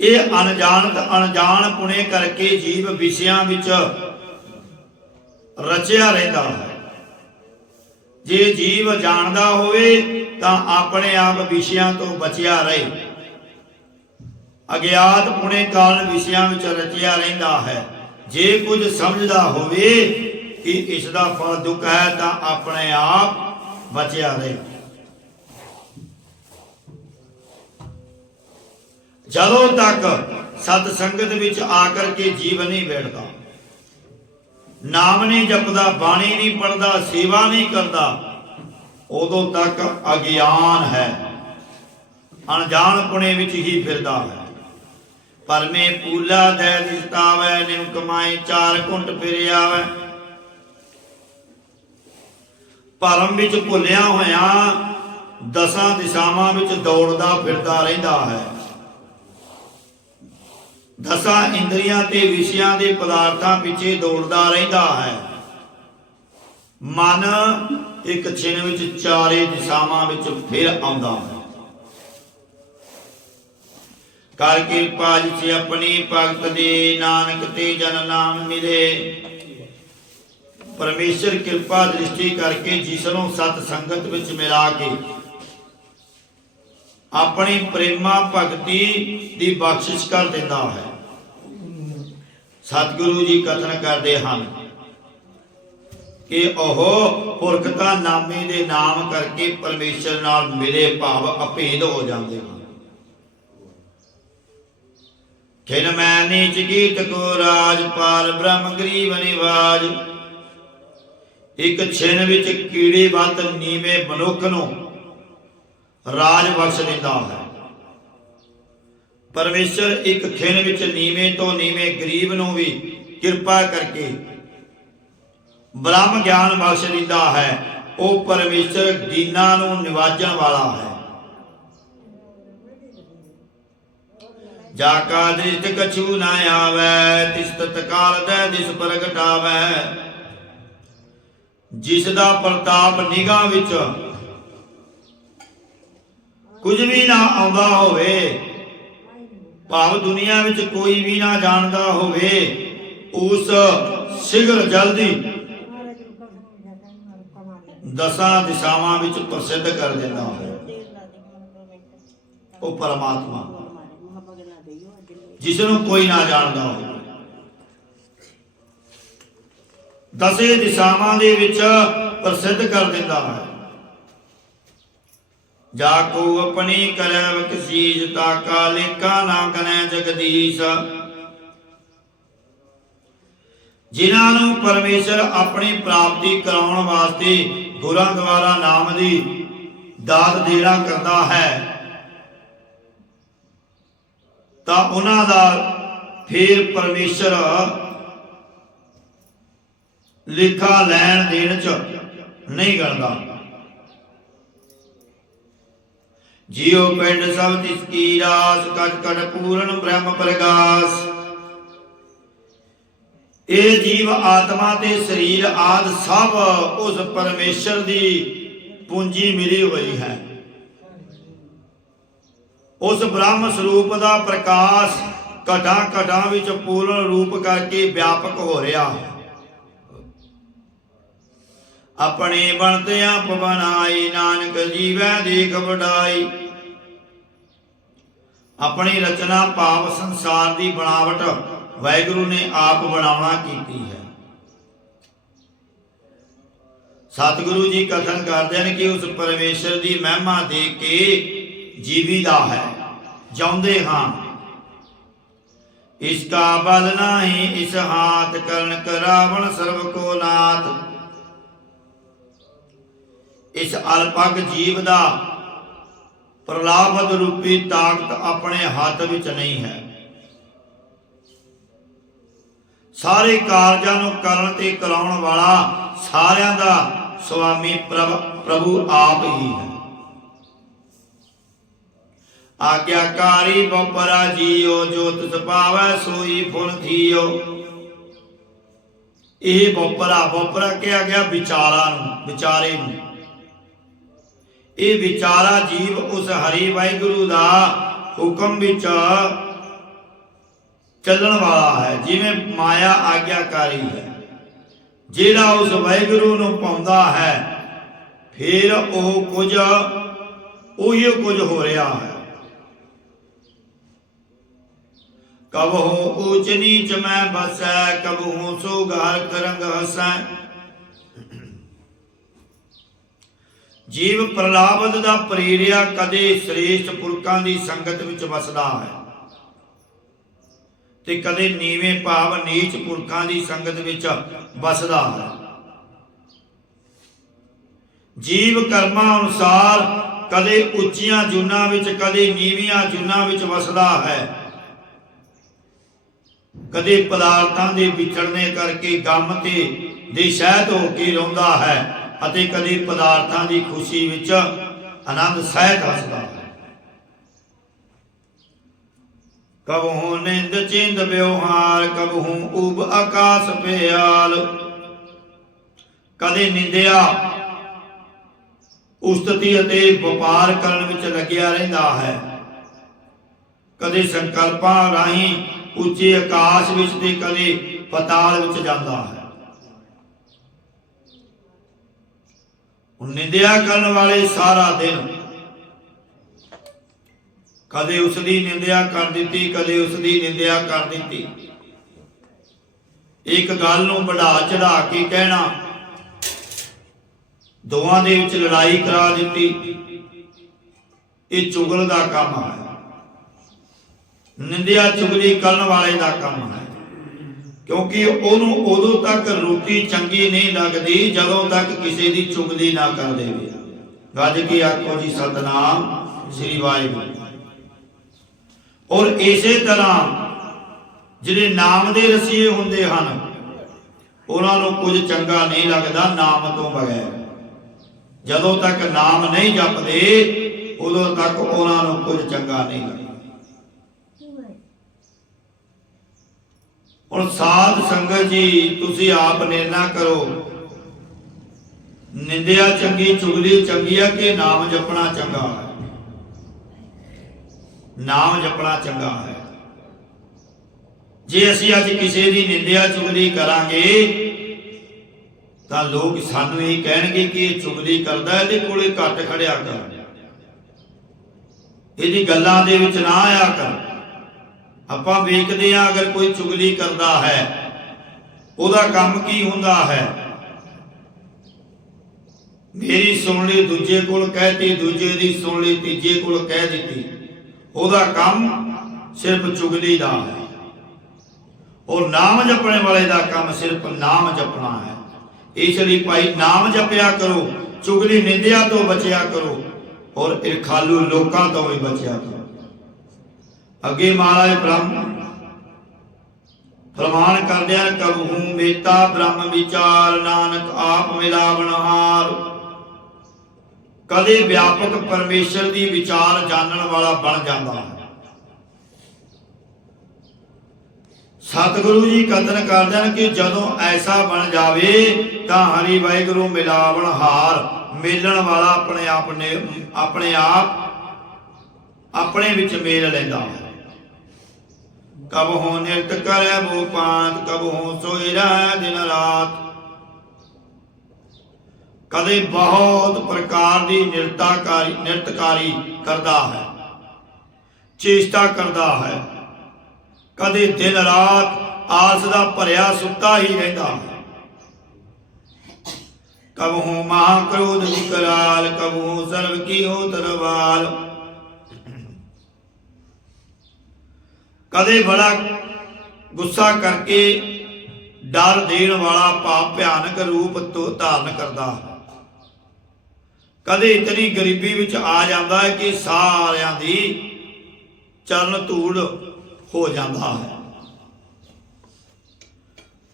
ਇਹ ਅਣਜਾਣਤ ਅਣਜਾਣ ਪੁਣੇ ਕਰਕੇ ਜੀਵ ਵਿਸ਼ਿਆਂ ਵਿੱਚ ਰਚਿਆ ਰਹਿੰਦਾ ਹੈ। ਜੇ ਜੀਵ ਜਾਣਦਾ ਹੋਵੇ ਤਾਂ ਆਪਣੇ ਆਪ ਵਿਸ਼ਿਆਂ ਤੋਂ ਬਚਿਆ ਰਹੇ। ਅਗਿਆਤ ਪੁਣੇ ਕਾਰਨ ਵਿਸ਼ਿਆਂ ਵਿੱਚ ਰਚਿਆ ਰਹਿੰਦਾ ਹੈ। ਜੇ ਕੁਝ ਸਮਝਦਾ ਹੋਵੇ ਕਿ ਇਸ ਦਾ ਫਲ ਦੁੱਖ ਹੈ ਤਾਂ ਆਪਣੇ ਆਪ ਬਚਿਆ ਰਹੇ। ਜਦੋਂ ਤੱਕ ਸਤ ਸੰਗਤ ਵਿੱਚ ਆ ਕਰਕੇ ਜੀਵ ਨਹੀਂ ਬੈਠਦਾ, ਨਾਮ ਨਹੀਂ ਜਪਦਾ, ਬਾਣੀ ਨਹੀਂ ਪੜਦਾ, ਸੇਵਾ ਨਹੀਂ ਕਰਦਾ, ਉਦੋਂ ਤੱਕ ਅਗਿਆਨ ਹੈ, ਅਣਜਾਣਪੁਣੇ ਵਿੱਚ ਹੀ ਫਿਰਦਾ ਹੈ। ਪਰਮੇ ਪੂਲਾ ਦੈ ਦਿਸਤਾਵੈ, ਨਿਮ ਕਮਾਏ ਚਾਰ ਘੁੰਟ ਫਿਰ ਆਵੈ। ਭਰਮ ਵਿੱਚ ਭੁੱਲਿਆ ਹੋਇਆ ਦਸਾਂ ਦਿਸ਼ਾਵਾਂ ਵਿੱਚ ਦੌੜਦਾ ਫਿਰਦਾ ਰਹਿੰਦਾ ਹੈ। ਦਸਾਂ ਇੰਦਰੀਆਂ ਤੇ ਵਿਸ਼ਿਆਂ ਦੇ ਪਦਾਰਥਾਂ ਪਿੱਛੇ ਦੌੜਦਾ ਰਹਿੰਦਾ ਹੈ। ਮਨ ਇੱਕ ਛਿਣ ਵਿੱਚ ਚਾਰੇ ਦਿਸ਼ਾਵਾਂ ਵਿੱਚ ਫਿਰ ਆਉਂਦਾ ਹੈ। ਕਰ ਕਿਰਪਾ ਜਿਸ ਆਪਣੀ ਭਗਤ ਦੇ, ਨਾਨਕ ਤੇ ਜਨ ਨਾਮ ਮਿਲੇ। ਪਰਮੇਸ਼ਰ ਕਿਰਪਾ ਦ੍ਰਿਸ਼ਟੀ ਕਰਕੇ ਜਿਸ ਨੂੰ ਸਤ ਸੰਗਤ ਵਿੱਚ ਮਿਲਾ ਕੇ ਆਪਣੀ ਪ੍ਰੇਮਾ ਭਗਤੀ ਦੀ ਬਖਸ਼ਿਸ਼ ਕਰ ਦਿੰਦਾ ਹੈ। ਸਤਿਗੁਰੂ ਜੀ ਕਥਨ ਕਰਦੇ ਹਨ ਕਿ ਉਹ ਪੁਰਖਤਾ ਨਾਮੇ ਦੇ ਨਾਮ ਕਰਕੇ ਪਰਮੇਸ਼ਰ ਨਾਲ ਮਿਲੇ ਭਾਵ ਅਭੇਦ ਹੋ ਜਾਂਦੇ ਹਨ। ਖਿਨ ਮੈਂ ਨੀਚ ਗੀਤ ਕੋ ਰਾਜ, ਪਾਰ ਬ੍ਰਹਮ ਗਰੀਬ ਨਿਵਾਜ। ਇੱਕ ਛਿਨ ਵਿੱਚ ਕੀੜੇ ਵੱਤ ਨੀਵੇਂ ਮਨੁੱਖ ਨੂੰ ਰਾਜ ਬਖਸ਼ ਦਿੰਦਾ ਹੈ। ਪਰਮੇਸ਼ਰ ਇੱਕ ਖਿਨ ਵਿੱਚ ਨੀਵੇਂ ਤੋਂ ਨੀਵੇਂ ਗਰੀਬ ਨੂੰ ਵੀ ਕਿਰਪਾ ਕਰਕੇ ਬ੍ਰਹਮ ਗਿਆਨ ਬਖਸ਼ ਦਿੰਦਾ ਹੈ। ਉਹ ਪਰਮੇਸ਼ਰ ਦੀਨਾਂ ਨੂੰ ਨਿਵਾਜਣ ਵਾਲਾ ਹੈ। ਜਾ ਕਾ ਦ੍ਰਿਸ਼ਟ ਕਛੂ ਨਾ ਆਵੈ, ਤਿਸ ਤਤਕਾਲ ਦੈ ਦਿਸ ਪ੍ਰਗਟਾਵੈ। ਜਿਸ ਦਾ ਪ੍ਰਤਾਪ ਨਿਗਾਹ ਵਿੱਚ ਕੁਝ ਵੀ ਨਾ ਆਉਂਦਾ ਹੋਵੇ, ਭਾਵ ਦੁਨੀਆ ਵਿੱਚ ਕੋਈ ਵੀ ਨਾ ਜਾਣਦਾ ਹੋਵੇ, ਉਸ ਸ਼ੀਘਰ ਜਲਦੀ ਦਸਾਂ ਦਿਸ਼ਾਵਾਂ ਵਿੱਚ ਪ੍ਰਸਿੱਧ ਕਰ ਦਿੰਦਾ ਹੈ। ਉਹ ਪਰਮਾਤਮਾ ਜਿਸ ਨੂੰ ਕੋਈ ਨਾ ਜਾਣਦਾ ਹੋਵੇ, ਦਸੇ ਦਿਸ਼ਾਵਾਂ ਦੇ ਵਿੱਚ ਪ੍ਰਸਿੱਧ ਕਰ ਦਿੰਦਾ ਹੈ। जाको अपनी करे बख्शीश, ताका लेखा ना कनै जगदीश। जिन्हां नूं परमेश्वर अपनी प्राप्ति कराउण वास्ते गुरां द्वारा नाम दी दात देना करता है, तां उन्हां दा फिर परमेश्वर लेखा लैण देण च नहीं करता। जियो पिंड सब तिसकी रास, कट कट पूर्ण ब्रह्म प्रकाश। ये जीव आत्मा ते शरीर आदि सब उस परमेश्वर दी पूंजी मिली हुई है। उस ब्रह्म स्वरूप दा प्रकाश घटा घटा विच पूर्ण रूप करके व्यापक हो रहा है। अपने बनते आप बनाई, नानक जीवै देख वडाई। अपनी रचना भाव संसार की बनावट वाहिगुरु ने आप बनावना कीती है। सतगुरु जी कथन करते हैं कि उस परमेश्वर की महिमा देख के जीवीदा है, जाउंदे हाँ। इसका बल नाही इस हाथ, करण करावण सर्व को नाथ। इस अल्पग जीव का प्रलाभद रूपी ताकत अपने हाथ विच नहीं है। सारे कारजां नूं करन ते कराउण वाला सारियां दा स्वामी प्रभु आप ही है। आज्ञाकारी बपरा जियो, जो तिस पावै सोई फुन थियो। यह बपरा कहा गया विचारा विचारे नूं। ये विचारा जीव उस हरि वाहिगुरु दा हुक्म विच चलण वाला है, जिवें माया आज्ञाकारी है। जिहड़ा उस वाहिगुरु नूं पाउंदा है फिर ओह कुछ उही कुछ हो रहा है। कबहू ऊच नीच मैं बसै, कबहू सुघार करंग हसै। जीव प्रलाभद दा प्रेरिया कदे श्रेष्ठ पुरखां दी संगत विच वसदा है ते कदे नीवें भाव नीच पुरखां दी संगत विच वसदा है। जीव कर्मां अनुसार कदे उच्चियां जूनां विच, कदे नीवियां जूनां विच वसदा है। कदे पदार्थां दे विछड़ने करके गम ते दे शहत हो के रोंदा है, अते कदे पदार्थां दी खुशी विच आनंद सहत हसदा है। कबहू निंद चिंद व्यवहार, कबहू उब आकाश प्याल। कदे निंदिया उस्तति अते व्यापार करन विच लग्या रहिंदा है, कदे संकल्पां राहीं उच्चे आकाश विच ते कदे पताल विच जांदा है। निंदिया करने वाले सारा दिन कदे उसकी निंदिया कर दी, कदे उसकी निंदिया कर दी। एक गल नूं बढ़ा चढ़ा के कहना, दोवां दे विच लड़ाई करा दी। ये चुगल दा काम है। निंदिया चुगली करने वाले दा काम है, क्योंकि उन्होंने उदों तक रोटी चंगी नहीं लगती जदों तक किसी की चुगली ना कर दे। गज के आखो जी सतनाम श्री वाहिगुरू। और इसे तरह जिहड़े नाम दे रसीए हुंदे हन, उन्होंने कुछ चंगा नहीं लगता नाम तो बगैर। जदों तक नाम नहीं जपते उदों तक उन्होंने कुछ चंगा नहीं लगता। और साध संगत जी तुसी आप निर्णय करो, निंदिया चंगी चुगली चंगी है कि नाम जपना चंगा है? नाम जपना चंगा है। जे असी अज किसी की निंदिया चुगली करांगे तां लोग सानू यही कहणगे कि ये चुगली करदा, इहदे कोले घट खड़िया कर, इहदी गल्लां दे विच ना आया कर। आपां वेखदे हां अगर कोई चुगली करदा है उहदा काम की हुंदा है, मेरी सुन ली दूजे कोल कहती, दूजे दी सुन ली तीजे कोल कह दी। ओदा काम सिर्फ चुगली दा है, और नाम जपने वाले का काम सिर्फ नाम जपना है। इसलिए भाई नाम जपया करो, चुगली निंदिया तो बचया करो, और ईर्खालू लोगों तो भी बचया करो। अगे महाराज ब्रह्म फरमान करदे हैं, कबहू बेता ब्रह्म विचार, नानक आप मिलावनहार। कदे व्यापक परमेश्वर की विचार जानन वाला बन जाता है। सतगुरु जी कथन करते हैं कि जदों ऐसा बन जावे तां हरि वाहिगुरु मिलावनहार, मिलन वाला अपने आप ने अपने विच मेल लैंदा है। कबहू निरत करे वो पांत, कबहू सोई रहे दिन रात। कदे बहुत प्रकार की निरतकारी करता है, चेष्टा करता है। कदे दिन रात आस दा भरिया सुता ही रहता है। कबहू महाक्रोध विकराल, कबहू सर्व की हो तरवाल। कदे बड़ा गुस्सा करके डर देने वाला पाप भयानक रूप तो धारण करता है। कदे इतनी गरीबी विच आ जाता है कि सारियां दी चरण धूड़ हो जाता है।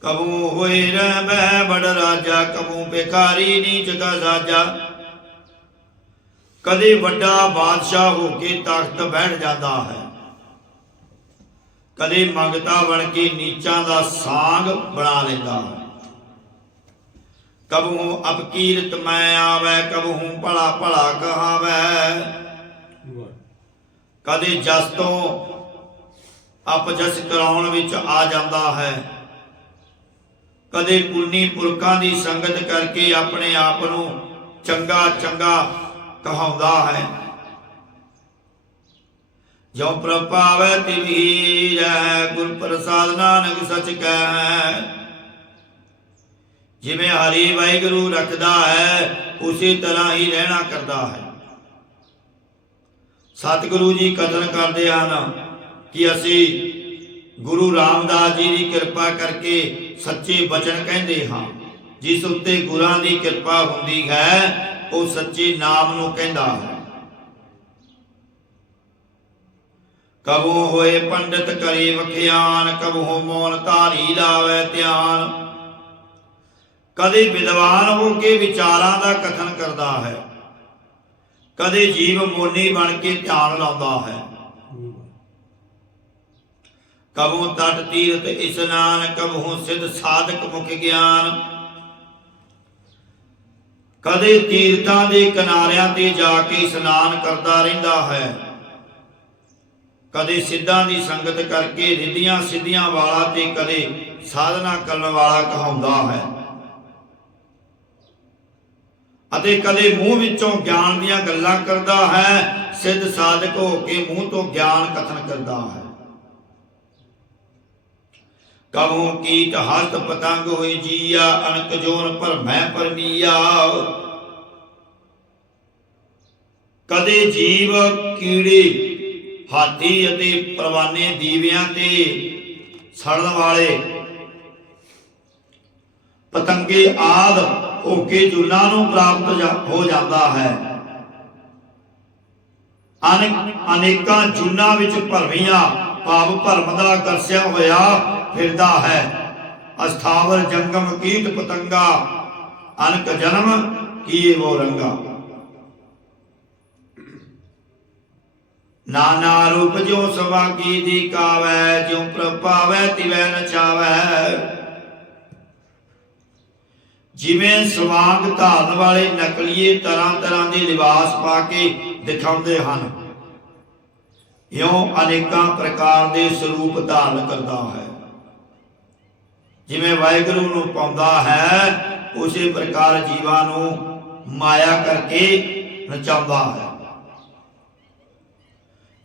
कबू होए रह बड़ राजा, कबू बेकारी नीच का साजा। कदे बड़ा बादशाह होके तख्त बैठ जाता है, कदे मंगता बन के नीचा का सांग बना लेता है। कबहू अपकीरत मैं आवे, कबहू भला भला कहावे। कदे जस तो अपजस कराउण विच आ जाता है, कदे पुन्नी पुरखां दी संगत करके अपने आप नूं चंगा चंगा कहाउंदा है। जो प्रभावै तिव ही रह, गुर प्रसाद नानक सच कह। जिवें हरि वाहिगुरु रखदा है उसी तरह ही रहना करता है। सतगुरु जी कथन करते हैं कि असी गुरु रामदास जी की कृपा करके सच्चे बचन कहते हाँ। जिस उत्ते गुरां की कृपा होंदी है वो सच्चे नाम नूं कहंदा है। कबू होए पंडित करे वखियान, कबू मौन धारी लावे ध्यान। कदे विद्वान होके विचारां दा कथन करता है, कदे जीव मोनी बन के ध्यान लाता है। कबू तट तीर्थ इस्नान, कबू सिद्ध साधक मुख ज्ञान। कदे तीर्थां दे किनारियां ते जाके स्नान करता रहिंदा है, कदे सिद्धां दी संगत करके रिद्धियां सिद्धियां वाला ते कदे साधना करन वाला कहाउंदा है। अते कदे मूँह विचों ज्ञान दीयां गल्लां करदा है, सिद्ध साधक हो के मूँह तो ज्ञान कथन करदा है। कबू कीट हस्त पतंग होई जिया, अनक जोन पर मैं परमिया। कदे जीव कीड़े हाथी अते परवाने दीवियां ते सड़न वाले पतंगे आदि होके जुना प्राप्त हो जाता है। अनेकां जुना विच भरमियां भाव भरम दा करसिया होया फिरदा है। अस्थावर जंगम कीट पतंगा, अनक जन्म किए वो रंगा। नाना रूप जो सवागी दिखावै, जो प्रभावै तिवै नचावै। जिवें सवांग धारण वाले नकलीए तरह तरह के लिबास पा के दिखाते हैं, यों अनेकों प्रकार के स्वरूप धारण करता है। जिवें वाहिगुरू नूं पाउंदा है उसी प्रकार जीवां नूं माया करके नचाउंदा है।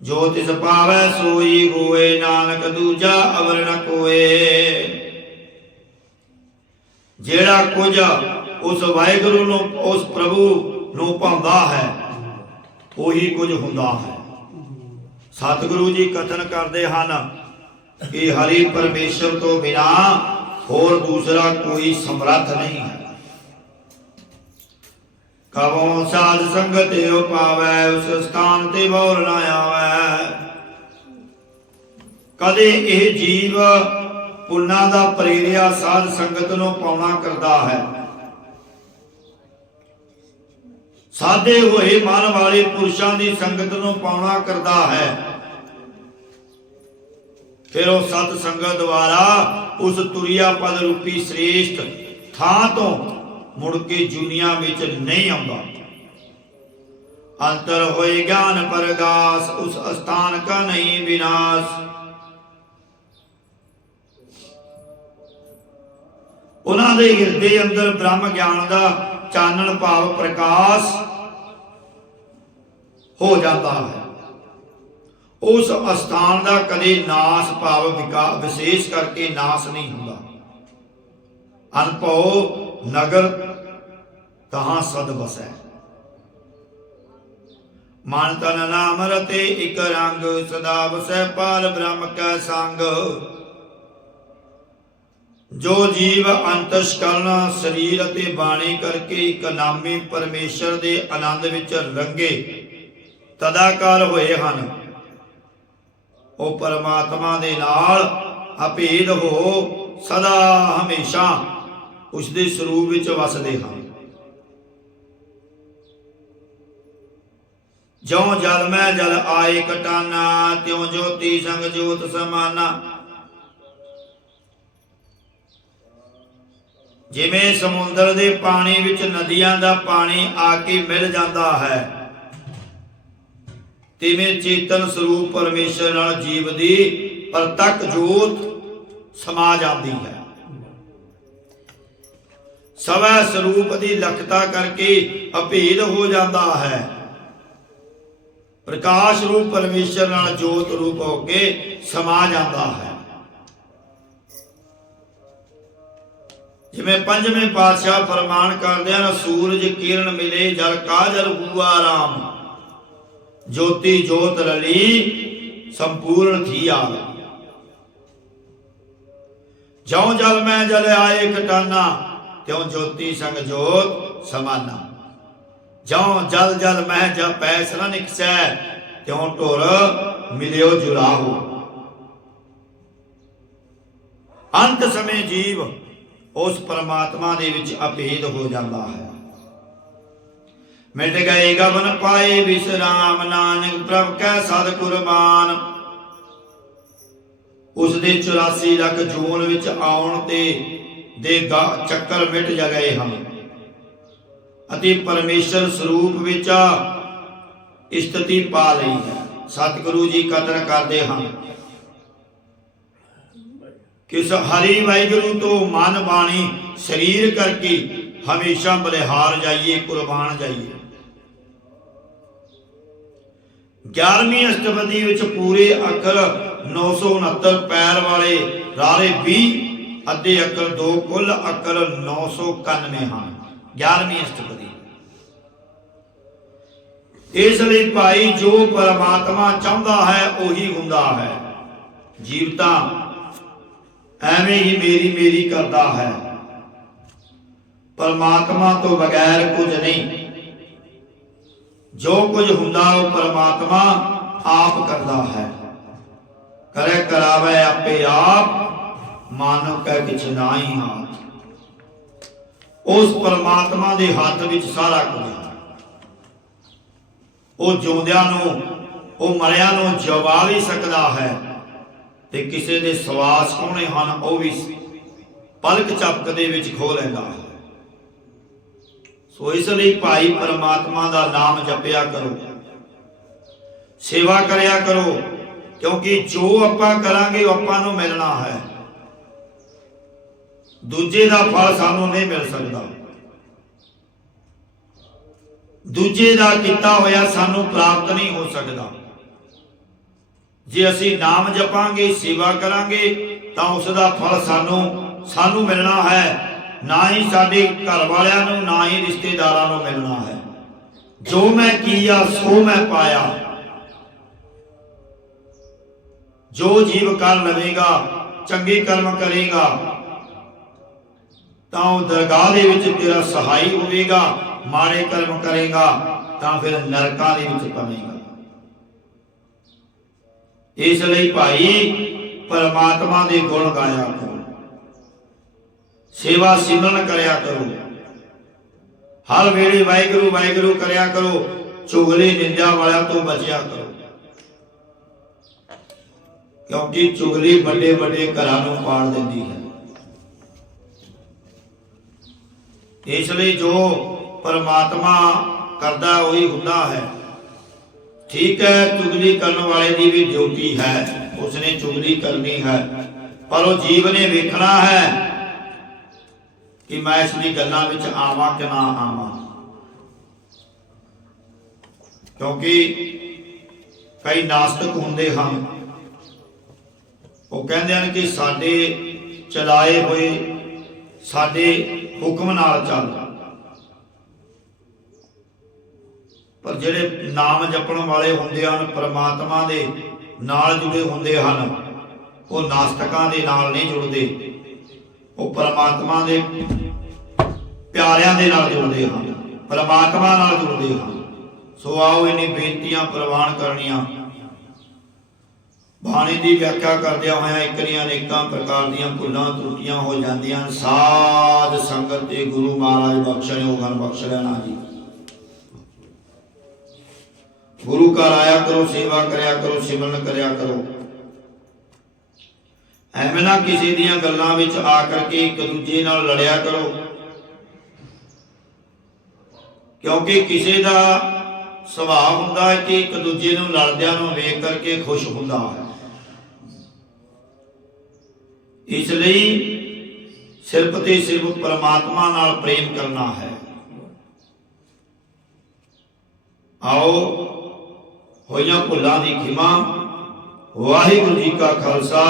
जो तिस पावै सोई होए, नानक दूजा अवर न कोए। जेड़ा कुछ ਉਸ ਵਾਹਿਗੁਰੂ ਨੂੰ, ਉਸ ਪ੍ਰਭੂ ਨੂੰ ਭਾਉਂਦਾ ਹੈ, ਉਹੀ ਕੁਝ ਹੁੰਦਾ ਹੈ। ਸਤਿਗੁਰੂ ਜੀ ਕਥਨ ਕਰਦੇ ਹਨ ਕਿ ਹਰੀ ਪਰਮੇਸ਼ਰ ਤੋਂ ਬਿਨਾ ਹੋਰ ਦੂਸਰਾ ਕੋਈ ਸਮਰੱਥ ਨਹੀਂ ਹੈ। ਕਵੋਂ ਸਾਧ ਸੰਗਤ ਉਪਾਵੈ, ਉਸ ਸਥਾਨ ਤੇ ਬੋਲ ਨਾ ਆਵੈ। ਕਦੇ ਇਹ ਜੀਵ ਪੁੰਨਾਂ ਦਾ ਪ੍ਰੇਰਿਆ ਸਾਧ ਸੰਗਤ ਨੂੰ ਪਾਉਣਾ ਕਰਦਾ ਹੈ। ਸਾਧੇ ਹੋਏ ਮਨ ਵਾਲੇ ਪੁਰਸ਼ਾਂ ਦੀ ਸੰਗਤ ਨੂੰ ਪਾਉਣਾ ਕਰਦਾ ਹੈ। ਫਿਰ ਉਹ ਸਤ ਸੰਗਤ ਦੁਆਰਾ ਉਸ ਤੁਰਿਆ ਪਦ ਰੂਪੀ ਸ੍ਰੇਸ਼ਟ ਥਾਂ ਤੋਂ ਮੁੜ ਕੇ ਦੁਨੀਆ ਵਿੱਚ ਨਹੀਂ ਆਉਂਦਾ। ਅੰਤਰ ਹੋਏ ਗਿਆਨ ਪ੍ਰਗਾਸ, ਉਸ ਅਸਥਾਨ ਕਾ ਨਹੀਂ ਵਿਨਾਸ਼। ਉਹਨਾਂ ਦੇ ਹਿਰਦੇ ਅੰਦਰ ਬ੍ਰਹਮ ਗਿਆਨ ਦਾ ਚਾਨਣ ਭਾਵ ਪ੍ਰਕਾਸ਼ ਹੋ ਜਾਂਦਾ ਹੈ। ਉਸ ਅਸਥਾਨ ਦਾ ਕਦੇ ਨਾਸ ਭਾਵ ਵਿਸ਼ੇਸ਼ ਕਰਕੇ ਨਾਸ ਨਹੀਂ ਹੁੰਦਾ। ਅਨਭਉ ਨਗਰ ਤਹਾਂ ਸਦ ਵਸੈ। ਮਨ ਤਨ ਨਾਮ ਰਤੇ ਇਕ ਰੰਗ, ਸਦਾ ਵਸੈ ਪਾਰ ਬ੍ਰਹਮ ਕੈ ਸੰਗ। ਜੋ ਜੀਵ ਅੰਤਸ਼ਕਰਨ ਸਰੀਰ ਅਤੇ ਬਾਣੀ ਕਰਕੇ ਇੱਕ ਨਾਮੀ ਪਰਮੇਸ਼ਰ ਦੇ ਆਨੰਦ ਵਿੱਚ ਰੰਗੇ ਤਦਾਕਾਰ ਹੋਏ ਹਨ, ਉਹ ਪਰਮਾਤਮਾ ਦੇ ਨਾਲ ਅਭੇਦ ਹੋ ਸਦਾ ਹਮੇਸ਼ਾ ਉਸ ਦੇ ਸਰੂਪ ਵਿੱਚ ਵਸਦੇ ਹਨ। ਜਿਉ ਜਲ ਮੈਂ ਜਲ ਆਏ ਕਟਾਨਾ, ਤਿਉ ਜੋਤੀ ਸੰਗ ਜੋਤ ਸਮਾਨਾ। ਜਿਵੇਂ ਸਮੁੰਦਰ ਦੇ ਪਾਣੀ ਵਿੱਚ ਨਦੀਆਂ ਦਾ ਪਾਣੀ ਆ ਕੇ ਮਿਲ ਜਾਂਦਾ ਹੈ, ਤਿਵੇਂ ਚੇਤਨ ਸਰੂਪ ਪਰਮੇਸ਼ਰ ਨਾਲ ਜੀਵ ਦੀ ਪ੍ਰਤੱਖ ਜੋਤ ਸਮਾ ਜਾਂਦੀ ਹੈ। ਸਵੈ ਸਰੂਪ ਦੀ ਲਖਤਾ ਕਰਕੇ ਅਭੇਦ ਹੋ ਜਾਂਦਾ ਹੈ। ਪ੍ਰਕਾਸ਼ ਰੂਪ ਪਰਮੇਸ਼ਰ ਨਾਲ ਜੋਤ ਰੂਪ ਹੋ ਕੇ ਸਮਾ ਜਾਂਦਾ ਹੈ। ਜਿਵੇਂ ਪੰਜਵੇਂ ਪਾਤਸ਼ਾਹ ਫਰਮਾਨ ਕਰਦੇ ਹਨ, ਸੂਰਜ ਕਿਰਨ ਮਿਲੇ ਜਲ ਕਾਜਲ ਹੁਆ ਰਾਮ, ਜੋਤੀ ਜੋਤ ਰਲੀ ਸੰਪੂਰਨ ਥੀ ਆਗ। ਜਿਉ ਜਲ ਮੈਂ ਜਲ ਆਏ ਖਟਾਨਾ, ਤਿਉ ਜੋਤੀ ਸੰਗ ਜੋਤ ਸਮਾਨਾ। ਜਿਉ ਜਲ ਜਲ ਮਹਿ ਜਪੈ ਸਰਨ ਨਿਕਸੈ, ਤਿਉ ਢੁਰ ਮਿਲਿਓ ਜੁਰਾਹੋ। ਅੰਤ ਸਮੇਂ ਜੀਵ ਉਸ ਪਰਮਾਤਮਾ ਦੇ ਵਿੱਚ ਅਭੇਦ ਹੋ ਜਾਂਦਾ ਹੈ। ਮਿਟ ਗਏ ਗਵਨ ਪਾਏ ਵਿਸਰਾਮ, ਨਾਨਕ ਪ੍ਰਭ ਕੈ ਸਦ ਕੁਰਬਾਨ। ਉਸ ਦੇ 84 ਲੱਖ ਜੂਨ ਵਿੱਚ ਆਉਣ ਤੇ ਦੇ ਚੱਕਰ ਮਿਟ ਗਏ ਹਨ ਅਤੇ ਪਰਮੇਸ਼ਰ ਸਰੂਪ ਵਿੱਚ ਸਥਿਤੀ ਪਾ ਲਈ ਹੈ। ਸਤਿਗੁਰੂ ਜੀ ਕਥਨ ਕਰਦੇ ਹਨ ਕਿ ਹਰੀ ਵਾਹਿਗੁਰੂ ਤੋਂ ਮਨ ਬਾਣੀ ਸਰੀਰ ਕਰਕੇ ਹਮੇਸ਼ਾ ਬਲਿਹਾਰ ਜਾਈਏ, ਕੁਰਬਾਨ ਜਾਈਏ। 11ਵੀਂ ਅਸ਼ਟਪਦੀ ਵਿੱਚ ਪੂਰੇ ਅੱਖਰ 969 ਪੈਰ ਵਾਲੇ ਰਾਰੇ 20 ਅੱਧੇ ਅੱਖਰ 2 ਕੁੱਲ ਅੱਖਰ 991 ਹਨ। 11ਵੀਂ ਅਸ਼ਟਪਦੀ। ਇਸ ਲਈ ਭਾਈ ਜੋ ਪਰਮਾਤਮਾ ਚਾਹੁੰਦਾ ਹੈ ਉਹੀ ਹੁੰਦਾ ਹੈ। ਜੀਵ ਤਾਂ ਐਵੇਂ ਹੀ ਮੇਰੀ ਮੇਰੀ ਕਰਦਾ ਹੈ, ਪਰਮਾਤਮਾ ਤੋਂ ਬਗੈਰ ਕੁਝ ਨਹੀਂ। ਜੋ ਕੁਝ ਹੁੰਦਾ ਉਹ ਪਰਮਾਤਮਾ ਆਪ ਕਰਦਾ ਹੈ। ਕਰੇ ਕਰਾਵੇ ਆਪੇ ਆਪ, ਮਾਨੋ ਕੈ ਕਿਛ ਨਾਹੀ ਹਾਥ। ਉਸ ਪਰਮਾਤਮਾ ਦੇ ਹੱਥ ਵਿੱਚ ਸਾਰਾ ਕੁਝ ਹੈ। ਉਹ ਜਿਉਂਦਿਆਂ ਨੂੰ, ਉਹ ਮਰਿਆਂ ਨੂੰ ਜਿਵਾ ਵੀ ਸਕਦਾ ਹੈ ਤੇ ਕਿਸੇ ਦੇ ਸਵਾਸ ਕੌਣੇ ਹਨ ਉਹ ਵੀ ਪਲਕ ਝਪਕ ਦੇ ਵਿੱਚ ਖੋ ਲੈਂਦਾ ਹੈ। ਸੋ ਇਸ ਲਈ ਭਾਈ ਪਰਮਾਤਮਾ ਦਾ ਨਾਮ ਜਪਿਆ ਕਰੋ, ਸੇਵਾ ਕਰਿਆ ਕਰੋ, ਕਿਉਂਕਿ ਜੋ ਆਪਾਂ ਕਰਾਂਗੇ ਉਹ ਆਪਾਂ ਨੂੰ ਮਿਲਣਾ ਹੈ। ਦੂਜੇ ਦਾ ਫਲ ਸਾਨੂੰ ਨਹੀਂ ਮਿਲ ਸਕਦਾ। ਦੂਜੇ ਦਾ ਕੀਤਾ ਹੋਇਆ ਸਾਨੂੰ ਪ੍ਰਾਪਤ ਨਹੀਂ ਹੋ ਸਕਦਾ। ਜੇ ਅਸੀਂ ਨਾਮ ਜਪਾਂਗੇ, ਸੇਵਾ ਕਰਾਂਗੇ ਤਾਂ ਉਸ ਦਾ ਫਲ ਸਾਨੂੰ ਮਿਲਣਾ ਹੈ। ना ही साडे घर वालियां नूं, ना ही रिश्तेदारां नूं मिलना है। जो मैं किया सो मैं पाया। जो जीव कर लवेगा, चंगे कर्म करेगा, तां दरगाह दे विच तेरा सहाई होवेगा। माड़े कर्म करेगा तां फिर नरकां दे विच पवेगा। इसलिए भाई परमात्मा दे गुण गाया करो, सेवा सिमरन करया करो, हर वेले वाहिगुरू वाहिगुरू करया करो। चुगली निंदा वालियां तो बचिया करो, क्योंकि चुगली बड़े बड़े घरां नूं पाड़ दिंदी है। इसलिए जो परमात्मा करदा वही हुंदा है। ठीक है, चुगली करने वाले की भी ड्यूटी है, उसने चुगली करनी है, पर वो जीव ने वेखना है कि मैं इसकी गल्लां विच आवां कि ना आवां। क्योंकि कई नास्तिक हुंदे हन, वो कहंदे हन कि साडे चलाए हुए साडे हुक्म नाल चल। पर जिहड़े नाम जपण वाले हुंदे हन, परमात्मा दे नाल जुड़े हुंदे हन, वो नास्तिकां दे नाल नहीं जुड़दे, वो परमात्मा दे प्यारियां दे नाल जुड़दे हन, परमात्मा नाल जुड़दे हन। सो आओ इन्हीं बेनतियां प्रवान करनियां। बाणी की व्याख्या करदिया होया इकरियां अनेकां प्रकार दीयां भुलां त्रुटियां हो जांदियां। साध संगत ते गुरु महाराज बख्शण होगन, बख्श लेना जी। गुरु घर आया करो, सेवा करया करो, सिमरन करया करो। एवें ना किसी दीयां गल्लां विच आकर के एक दूजे नाल लड़िया करो, क्योंकि किसी दा सुभाव हुंदा है कि एक दूजे नूं लड़दियां नूं वेख करके खुश हुंदा है। इसलिए सिर्फ ते सिर्फ परमात्मा नाल प्रेम करना है। आओ होइयां भुलां दी खिमा। वाहिगुरू जी का खालसा,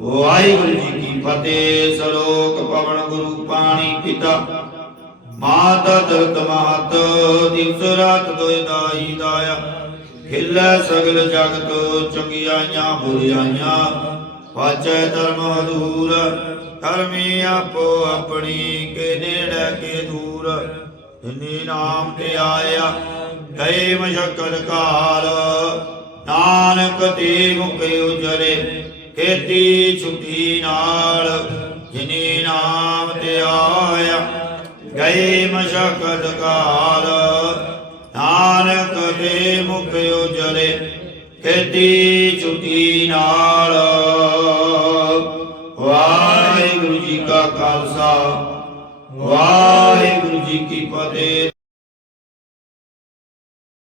वाहिगुरू जी की फतेह। सलोक पवन गुरु पाणी पिता, माता धरत महत, दिवस रात दोए दाई दाया। खिलै सगल जगत, चंगियाइयां बुराइयां, पाचै धर्म अधूर। धर्मी आपो अपनी, के नेड़े के दूर। जिन्नी नाम ते आया, गए मशक्कत काल। नानक ते मुख उजरे, खेती छुटी नाल। जिन्नी नाम ते आया, गए मशक्कत काल। नानक ते मुख उजरे, खेती छुटी नाल। वाहिगुरू जी का खालसा, वाहिगुरू जी की फतेह।